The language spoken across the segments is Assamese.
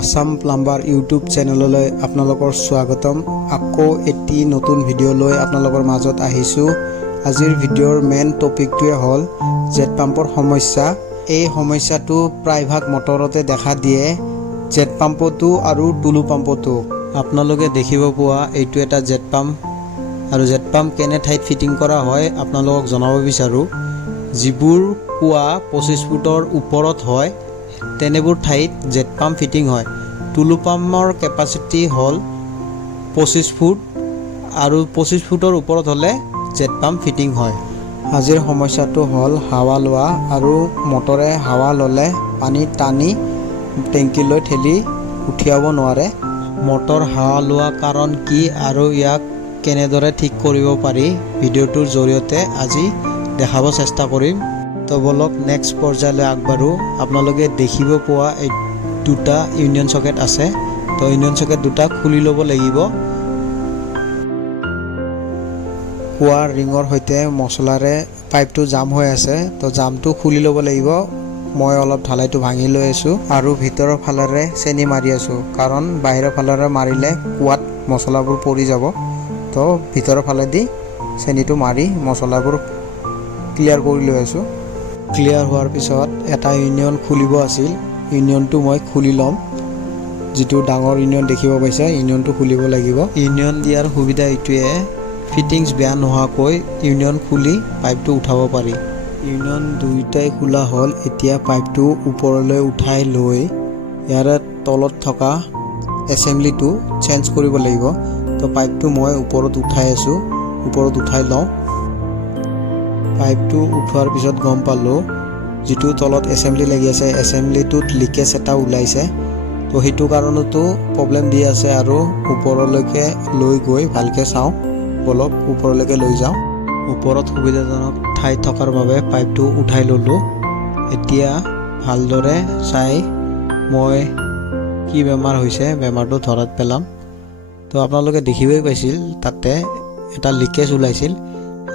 আসাম প্লাম্বাৰ ইউটিউব চেনেললৈ আপোনালোকৰ স্বাগতম। আকৌ এটি নতুন ভিডিঅ' লৈ আপোনালোকৰ মাজত আহিছোঁ। আজিৰ ভিডিঅ'ৰ মেইন টপিকটোৱে হ'ল জেট পাম্পৰ সমস্যা। এই সমস্যাটো প্ৰায়ভাগ মটৰতে দেখা দিয়ে, জেট পাম্পতো আৰু টুলু পাম্পতো। আপোনালোকে দেখিব পোৱা এইটো এটা জেট পাম্প, আৰু জেট পাম্প কেনে ঠাইত ফিটিং কৰা হয় আপোনালোকক জনাব বিচাৰোঁ। যিবোৰ কুঁৱা 25 ফুটৰ ওপৰত হয় তেনেবোৰ ঠাইত জেট পাম্প ফিটিং হয়। টুলু পাম্পৰ কেপাচিটি হ'ল 25 ফুট, আৰু 25 ফুটৰ ওপৰত হ'লে জেট পাম্প ফিটিং হয়। আজিৰ সমস্যাটো হ'ল হাৱা লোৱা, আৰু মটৰে হাৱা ল'লে পানী টানি টেংকিলৈ ঠেলি উঠিয়াব নোৱাৰে। মটৰ হাৱা লোৱা কাৰণ কি আৰু ইয়াক কেনেদৰে ঠিক কৰিব পাৰি ভিডিঅ'টোৰ জৰিয়তে আজি দেখাব চেষ্টা কৰিম। তো বলক নেক্সট পৰ্যায়লৈ আগবাঢ়ো। আপোনালোকে দেখিব পোৱা এই দুটা ইউনিয়ন চকেট আছে, তো ইউনিয়ন চকেট দুটা খুলি ল'ব লাগিব। কুঁৱাৰ ৰিঙৰ সৈতে মছলাৰে পাইপটো জাম হৈ আছে, তো জামটো খুলি ল'ব লাগিব। মই অলপ ঢালাইটো ভাঙি লৈ আছোঁ আৰু ভিতৰৰ ফালেৰে চেনি মাৰি আছোঁ, কাৰণ বাহিৰৰ ফালেৰে মাৰিলে কুঁৱাত মছলাবোৰ পৰি যাব। তো ভিতৰৰ ফালেদি চেনিটো মাৰি মছলাবোৰ ক্লিয়াৰ কৰি লৈ আছোঁ। ক্লিয়াৰ হোৱাৰ পিছত এটা ইউনিয়ন খুলিব আছিল, ইউনিয়নটো মই খুলি ল'ম। যিটো ডাঙৰ ইউনিয়ন দেখিব পাইছে, ইউনিয়নটো খুলিব লাগিব। ইউনিয়ন দিয়াৰ সুবিধা এইটোৱে, ফিটিংছ বেয়া নোহোৱাকৈ ইউনিয়ন খুলি পাইপটো উঠাব পাৰি। ইউনিয়ন দুয়োটাই খোলা হ'ল। এতিয়া পাইপটো ওপৰলৈ উঠাই লৈ ইয়াৰে তলত থকা এছেম্বলিটো চেঞ্জ কৰিব লাগিব। তো পাইপটো মই ওপৰত উঠাই আছোঁ, ওপৰত উঠাই লওঁ। পাইপটো উঠোৱাৰ পিছত গম পালোঁ যিটো তলত এছেম্বলি লাগি আছে, এছেম্বলিটোত লিকেজ এটা ওলাইছে। তো সেইটো কাৰণতো প্ৰব্লেম দি আছে, আৰু ওপৰলৈকে লৈ গৈ ভালকৈ চাওঁ। বলক ওপৰলৈকে লৈ যাওঁ। ওপৰত সুবিধাজনক ঠাই থকাৰ বাবে পাইপটো উঠাই ল'লোঁ। এতিয়া ভালদৰে চাই মই কি বেমাৰ হৈছে বেমাৰটো ধৰাত পেলাম। তো আপোনালোকে দেখিবই পাইছিল তাতে এটা লিকেজ ওলাইছিল।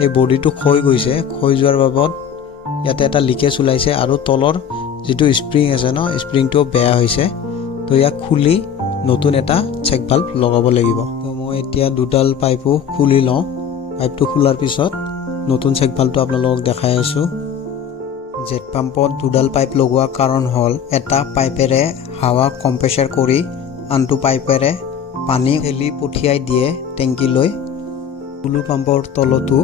এই বডিটো ক্ষয় গৈছে, ক্ষয় যোৱাৰ বাবদ ইয়াতে এটা লিকেজ ওলাইছে, আৰু তলৰ যিটো স্প্ৰিং আছে ন, স্প্ৰিংটো বেয়া হৈছে। তো ইয়াক খুলি নতুন এটা চেক ভাল্ভ লগাব লাগিব। তো মই এতিয়া দুডাল পাইপো খুলি লওঁ। পাইপটো খোলাৰ পিছত নতুন চেক ভাল্ভটো আপোনালোকক দেখাই আছোঁ। জেট পাম্পত দুডাল পাইপ লগোৱাৰ কাৰণ হ'ল এটা পাইপেৰে হাৱা কম্প্ৰেছাৰ কৰি আনটো পাইপেৰে পানী ঠেলি পঠিয়াই দিয়ে টেংকিলৈ। টুলু পাম্পৰ তলতো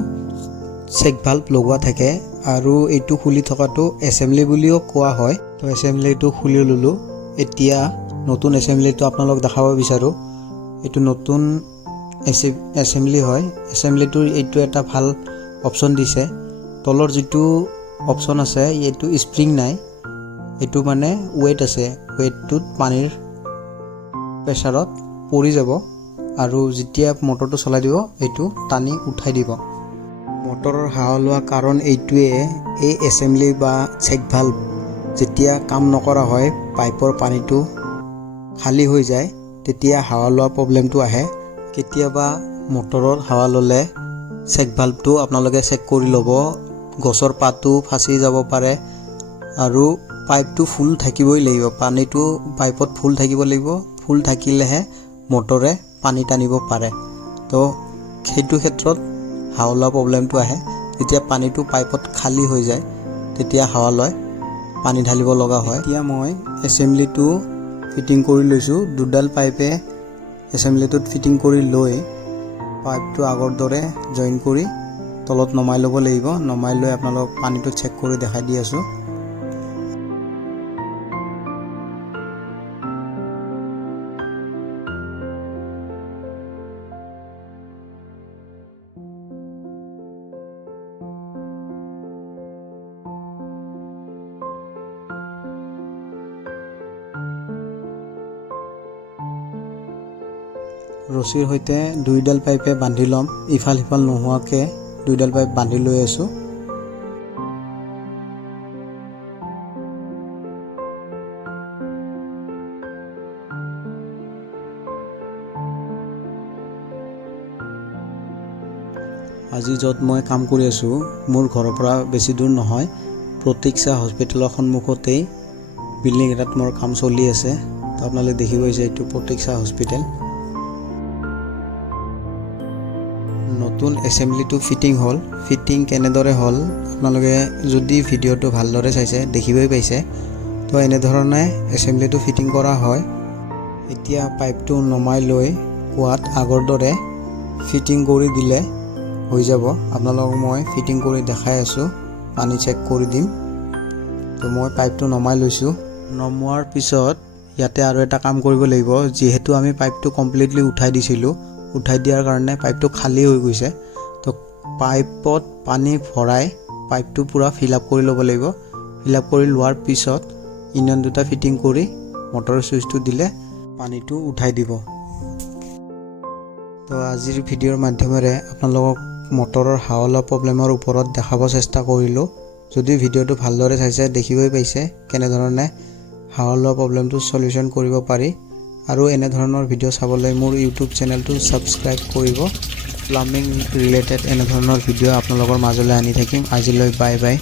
চেক ভাল্ভ লগোৱা থাকে, আৰু এইটো খুলি থকাটো এছেম্বলি বুলিও কোৱা হয়। তো এছেম্বলিটো খুলি ল'লোঁ। এতিয়া নতুন এছেম্বলিটো আপোনালোক দেখাব বিচাৰোঁ। এইটো নতুন এছেম্বলি হয়। এছেম্বলিটোৰ এইটো এটা ভাল অপশ্যন দিছে। তলৰ যিটো অপশ্যন আছে এইটো স্প্ৰিং নাই, এইটো মানে ৱেট আছে। ৱেটটোত পানীৰ প্ৰেছাৰত পৰি যাব, আৰু যেতিয়া মটৰটো চলাই দিব এইটো টানি উঠাই দিব। মটৰৰ হাৱা লোৱা কাৰণ এইটোৱে, এই এছেম্বলি বা চেক ভাল্ভ যেতিয়া কাম নকৰা হয়, পাইপৰ পানীটো খালী হৈ যায়, তেতিয়া হাৱা লোৱা প্ৰব্লেমটো আহে। কেতিয়াবা মটৰৰ হাৱা ল'লে চেক ভাল্ভটো আপোনালোকে চেক কৰি ল'ব। গছৰ পাতো ফাঁচি যাব পাৰে, আৰু পাইপটো ফুল থাকিবই লাগিব। পানীটো পাইপত ফুল থাকিব লাগিব। ফুল থাকিলেহে মটৰে পানী টানিব পাৰে। তো সেইটো ক্ষেত্ৰত হাৱা লোৱা প্ৰব্লেমটো আহে। যেতিয়া পানীটো পাইপত খালী হৈ যায় তেতিয়া হাৱা লয়, পানী ঢালিব লগা হয়। এতিয়া মই এছেম্বলিটো ফিটিং কৰি লৈছোঁ। দুডাল পাইপে এছেম্বলিটোত ফিটিং কৰি লৈ পাইপটো আগৰ দৰে জইন কৰি তলত নমাই ল'ব লাগিব। নমাই লৈ আপোনালোকক পানীটো চেক কৰি দেখাই দি আছোঁ। ৰছীৰ সৈতে দুইডাল পাইপে বান্ধি ল'ম। ইফাল সিফাল নোহোৱাকৈ দুইডাল পাইপ বান্ধি লৈ আছোঁ। আজি য'ত মই কাম কৰি আছোঁ, মোৰ ঘৰৰ পৰা বেছি দূৰ নহয়। প্ৰতীক্ষা হস্পিটেলৰ সন্মুখতেই বিল্ডিং এটাত মোৰ কাম চলি আছে। তো আপোনালোকে দেখি পাইছে এইটো প্ৰতীক্ষা হস্পিটেল। নতুন এছেম্বলিটো ফিটিং হ'ল। ফিটিং কেনেদৰে হ'ল আপোনালোকে যদি ভিডিঅ'টো ভালদৰে চাইছে দেখিবই পাইছে। তো এনেধৰণে এছেম্বলিটো ফিটিং কৰা হয়। এতিয়া পাইপটো নমাই লৈ কুৱাত আগৰ দৰে ফিটিং কৰি দিলে হৈ যাব। আপোনালোকক মই ফিটিং কৰি দেখাই আছোঁ, পানী চেক কৰি দিম। তো মই পাইপটো নমাই লৈছোঁ। নমোৱাৰ পিছত ইয়াতে আৰু এটা কাম কৰিব লাগিব, যিহেতু আমি পাইপটো কমপ্লিটলি উঠাই দিছিলোঁ, উঠাই দিয়াৰ কাৰণে পাইপটো খালী হৈ গৈছে। তো পাইপত পানী ভৰাই পাইপটো পূৰা ফিল আপ কৰি ল'ব লাগিব। ফিল আপ কৰি লোৱাৰ পিছত ইঞ্জিন দুটা ফিটিং কৰি মটৰৰ চুইচটো দিলে পানীটো উঠাই দিব। তো আজিৰ ভিডিঅ'ৰ মাধ্যমেৰে আপোনালোকক মটৰৰ হাৱালা প্ৰব্লেমৰ ওপৰত দেখাব চেষ্টা কৰিলোঁ। যদি ভিডিঅ'টো ভালদৰে চাইছে দেখিবই পাইছে কেনেধৰণে হাৱালা প্ৰব্লেমটো সলিউশ্যন কৰিব পাৰি। আৰু এনেধৰণৰ ভিডিঅ' চাবলৈ মোৰ ইউটিউব চেনেলটো ছাবস্ক্ৰাইব কৰিব। প্লাম্বিং ৰিলেটেড এনেধৰণৰ ভিডিঅ' আপোনালোকৰ মাজলৈ আনি থাকিম। আজিলৈ বাই বাই।